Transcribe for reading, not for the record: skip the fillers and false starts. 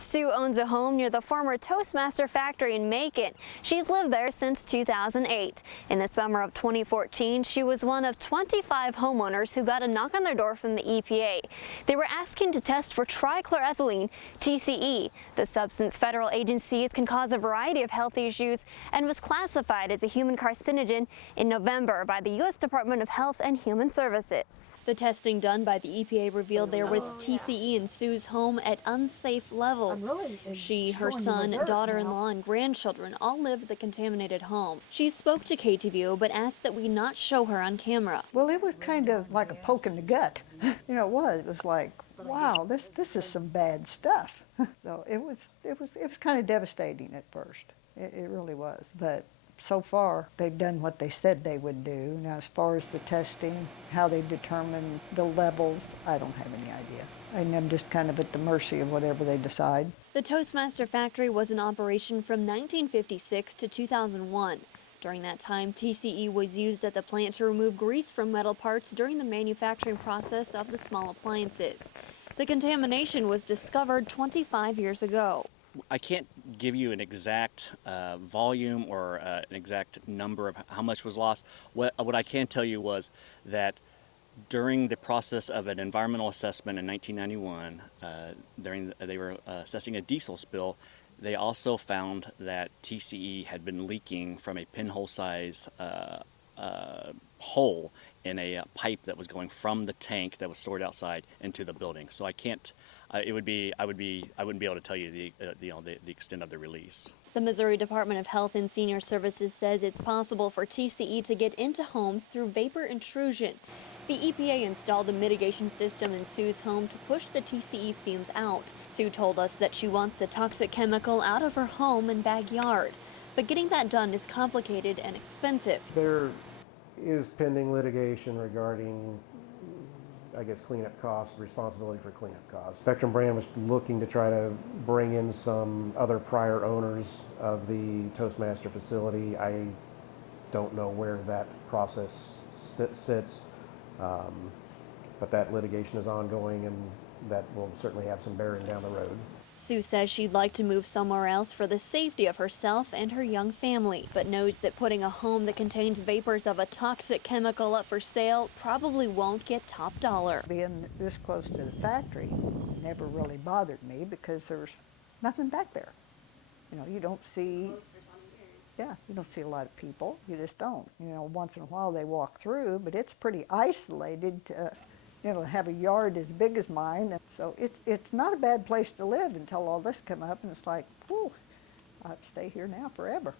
Sue owns a home near the former Toastmaster factory in Macon. She's lived there since 2008. In the summer of 2014, she was one of 25 homeowners who got a knock on their door from the EPA. They were asking to test for trichloroethylene, TCE. The substance federal agencies can cause a variety of health issues and was classified as a human carcinogen in November by the U.S. Department of Health and Human Services. The testing done by the EPA revealed there was TCE in Sue's home at unsafe levels. She, her son, daughter-in-law, and grandchildren all live at the contaminated home. She spoke to KTVO but asked that we not show her on camera. Well, it was kind of like a poke in the gut. You know, it was like, wow, this is some bad stuff. So it was kind of devastating at first. It really was. But so far, they've done what they said they would do. Now, as far as the testing, how they determine the levels, I don't have any idea. And I'm just kind of at the mercy of whatever they decide. The Toastmaster factory was in operation from 1956 to 2001. During that time, TCE was used at the plant to remove grease from metal parts during the manufacturing process of the small appliances. The contamination was discovered 25 years ago. I can't give you an exact volume or an exact number of how much was lost. What I can tell you was that during the process of an environmental assessment in 1991, they were assessing a diesel spill, they also found that TCE had been leaking from a pinhole size hole in a pipe that was going from the tank that was stored outside into the building. So I can't. I wouldn't be able to tell you the extent of the release. The Missouri Department of Health and Senior Services says it's possible for TCE to get into homes through vapor intrusion. The EPA installed a mitigation system in Sue's home to push the TCE fumes out. Sue told us that she wants the toxic chemical out of her home and backyard, but getting that done is complicated and expensive. There is pending litigation regarding, I guess, cleanup costs, responsibility for cleanup costs. Spectrum Brand was looking to try to bring in some other prior owners of the Toastmaster facility. I don't know where that process sits, but that litigation is ongoing, and that will certainly have some bearing down the road. Sue says she'd like to move somewhere else for the safety of herself and her young family, but knows that putting a home that contains vapors of a toxic chemical up for sale probably won't get top dollar. Being this close to the factory never really bothered me because there's nothing back there. You know, you don't see a lot of people. You just don't. You know, once in a while they walk through, but it's pretty isolated to, you know, have a yard as big as mine. And so it's not a bad place to live until all this come up, and it's like, whew, I'll stay here now forever.